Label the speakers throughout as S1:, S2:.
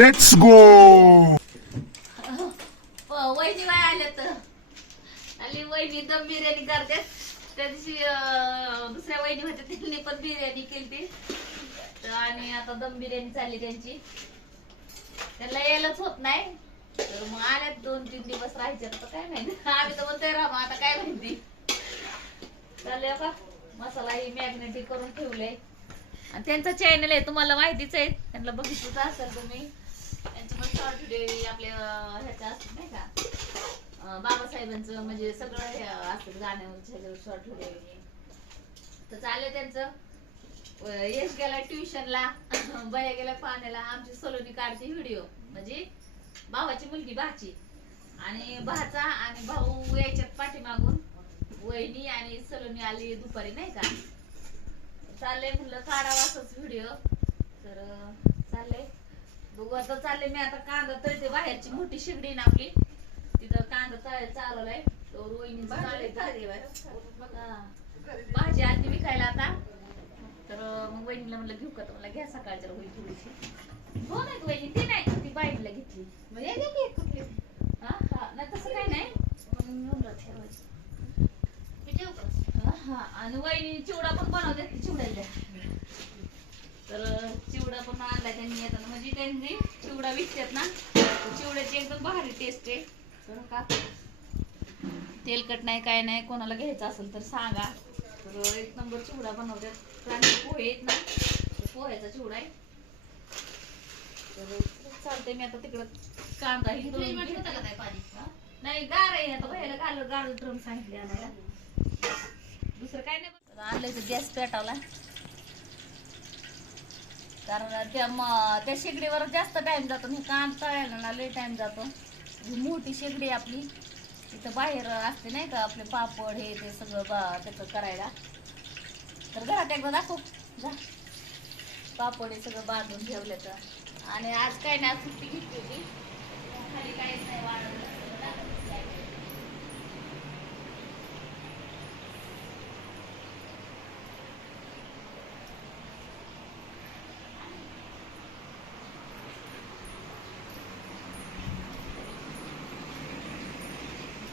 S1: Let's go
S2: वहिनी bye आल्या तर. आणि वहिनी दम बिर्याणी करतात. त्या दिवशी दुसऱ्या वहिनी होत्या त्यांनी पण बिर्याणी केली. आणि आता दम बिर्याणी चालली त्यांची. त्यांना यायलाच होत नाही. तर मग आल्यात दोन तीन दिवस राहायचे तर काय माहिती. आम्ही तर म्हणतोय राहा मग आता काय माहिती चालले का मसाला ही मॅग्नेटिक करून ठेवलंय. आणि त्यांचा चॅनल आहे तुम्हाला माहितीच आहे. त्यांना बघितलंच असेल तुम्ही. शॉर्ट व्हिडिओ आपल्या ह्याचा असतात नाही का? बाबासाहेबांचं म्हणजे सगळं हे असतं गाण्यावर शॉर्ट व्हिडिओ तर चाललं त्यांचं. यश गेला ट्युशनला बया गेला पाण्याला आमची सलोनी काढते व्हिडिओ. म्हणजे भावाची मुलगी भाची. आणि भाचा आणि भाऊ यायच्यात पाठीमागून वहिनी आणि सलोनी आली दुपारी नाही का? चाललंय म्हणलं काढावा असंच व्हिडिओ. तर चाललंय. आता चालले मी आता कांदा तळते. बाहेरची मोठी शेगडी ना आपली तिथं कांदा तळ चालवलाय. तो हा. भाजी आधी विकायला आता. तर मग वहिनीला म्हणलं घेऊ का? तर मला घ्या सकाळच्या होईल थोडीशी. हो नाही वहिनी ती नाही. ती बाईला घेतली. हा हा. नाही तसं काही नाही. ठेवायचं. हा आणि वहिनी चिवडा पण बनवते. चिवड्याला तर चिवडा पण आणलाय त्यांनी येताना म्हणजे त्यांनी चिवडा विकतात ना. चिवड्याची एकदम भारी टेस्ट आहे. तर का तेलकट नाही काय नाही कोणाला घ्यायचं असेल तर सांगा. तर एक नंबर चिवडा बनवतात आणि पोहे आहेत ना पोह्याचा चिवडा आहे. तर चालतंय मी आता तिकडं कांदा ही? नाही गार आहे आता बाहेर. गार गार ड्रम सांगितले आणायला दुसरं काय नाही. तर गॅस पेटावला कारण त्या मग त्या शेगडीवर जास्त टाईम जातो. हे कान तळायला ना लय टाईम जातो. ही मोठी शेगडी आहे आपली. तिथं बाहेर असते नाही का आपले पापड हे ते सगळं बा त्याचं करायला. तर घरात एकदा दाखव. जा. पापड हे सगळं बांधून ठेवलं तर आणि आज काय नाही आज सुट्टी घेतली होती. खाली काहीच नाही वाढवलं.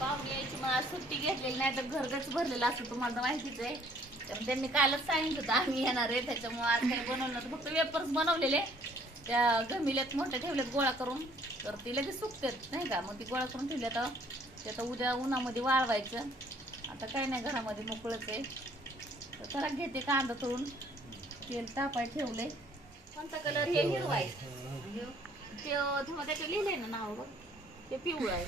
S2: पाहुणे यायची सुट्टी घेतलेली नाही तर घरगच भरलेलं असं तुम्हाला तर माहितीच आहे. तर त्यांनी कालच सांगितलं होतं आम्ही येणार आहे त्याच्यामुळे आज काही बनवलं नव्हतं फक्त वेपर्स बनवलेले. त्या गमिल्यात मोठ्या ठेवल्यात गोळा करून. तर ती लगेच सुकतात नाही का? मग ती गोळा करून ठेवल्या तर ते आता उद्या उन्हामध्ये वाळवायचं. आता काही नाही घरामध्ये मोकळंच आहे. तर त्याला घेते कांदा तळून. तेल तापाय ठेवलंय. कोणता कलर? हे हिरवा आहे. ते त्याच्यावर लिहिलंय ना नाव बघ. ते पिवळं आहे.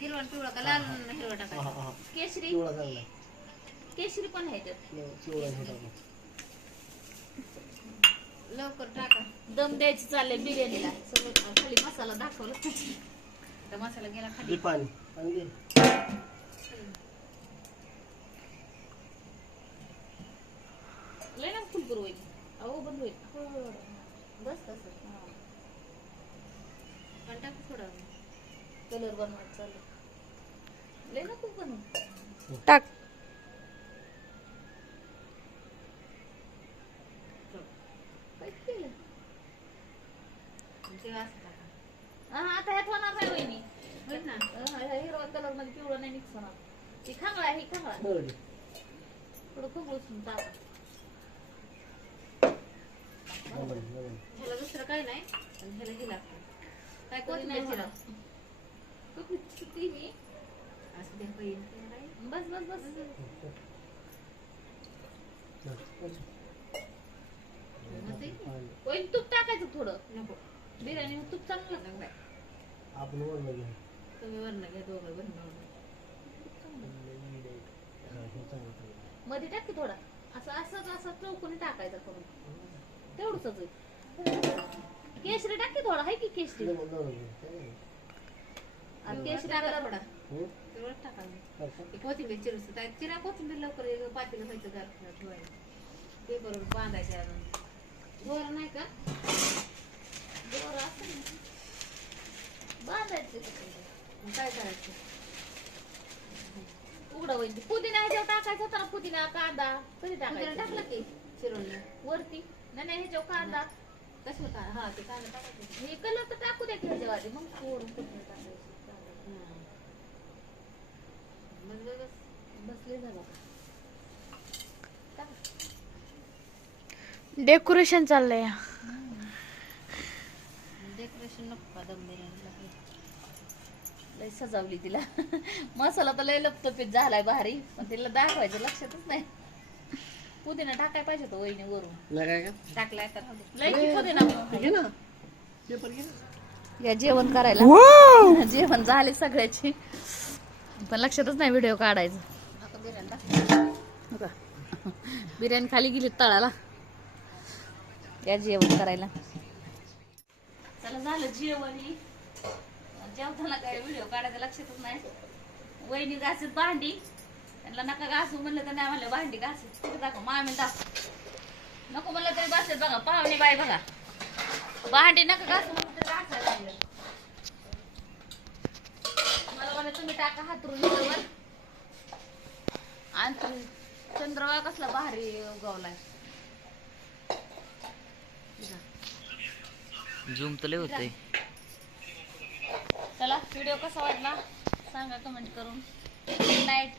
S2: हिरवा पिवळा का लाल हिरवा टाकायचा. केशरी? केशरी पण आहे त्यात लवकर टाका. दम द्यायची चालले बिर्याणीला. खाली मसाला दाखवला. तर मसाला गेला खाली.
S3: पाणी. पाणी दे.
S2: लय ना फुल करू होईल. अहो बंद होईल. बस तसं पण टाकू थोडा कलर बनवायचं चाललं बनवू
S4: टाक.
S2: काय केलं? हा आता ह्यात होणार नाही वहिनी. होईल ना? हा, ह्या हिरवा कलरमध्ये पिवळं नाही मिक्स होणार. खांगळा ही खांगळा. थोडं. ह्याला दुसरं काय नाही आणि ह्याला हे लागतं. काय कोणी नाही कुठली चुकली मी असं बस बस बस
S3: पाणी.
S2: तूप टाकायचं थोडं नको बिर्याणी तूप चांगलं लागतं बाय
S3: आपण वरण घेऊ.
S2: तुम्ही वरण घ्या दोघं वरणमध्ये टाक की थोडा असं असं असं चौकोनी टाकायचा करून तेवढंच केशरी टाक की थोडा आहे की केशरी केशरी टाका थोडा तेवढंच टाकायचं? कोथिंबीर चिरूस चिरा कोथिंबीर लवकर पातेलं व्हायचं गार ठेवायचं ते बरोबर बांधायचे अजून. दोर नाही का? दोर असं. बांधायचं काय करायचं? उघडा होईल ते. पुदिना ह्याच्यावर टाकायचा होता ना पुदिना कांदा. कधी टाकायचा? टाकला की चिरून वरती. नाही नाही ह्याच्यावर कांदा. कसलं काय हा ते कांदा टाकायचं. हे कलर तर टाकू द्या आधी. मग फोडून कुठलं टाकायचं हं. मग बस बसले झालं टाका.
S1: डेकोरेशन चाललंय.
S2: डेकोरेशन नको का दम बिर्याणीला लय सजावली तिला. मसाला तर लय लपतपीत झालाय भारी पण तिला दाखवायचं लक्षातच नाही. पुदिना टाकाय पाहिजे तो वहिनी वरून.
S3: नाही काय का?
S2: टाकलाय तर लय की पुदिना. या जेवण करायला. जेवण झाले सगळ्याची. पण लक्षातच नाही व्हिडिओ काढायचं. बिर्याणी बिर्याणी खाली गेली तळाला. या जेवण करायला. चला झालं जेवण जेवताना काय व्हिडिओ काढायचं लक्षातच नाही. वहिनी घासत भांडी. त्यांना नका घासू म्हणलं तर नाही म्हणलं भांडी घासत तिथे दाखव मामी दाखव. नको म्हणलं तरी बसत बघा पाहुणे बाय बघा. भांडी नका घासू म्हणलं तरी घासायला लागलं. मला म्हणलं तुम्ही टाका हातरून वर आणि चंद्रवा कसला भारी उगवलाय.
S4: झूम तर लय होतंय
S2: चला व्हिडिओ कसा वाटला? सांगा कमेंट करून. Good night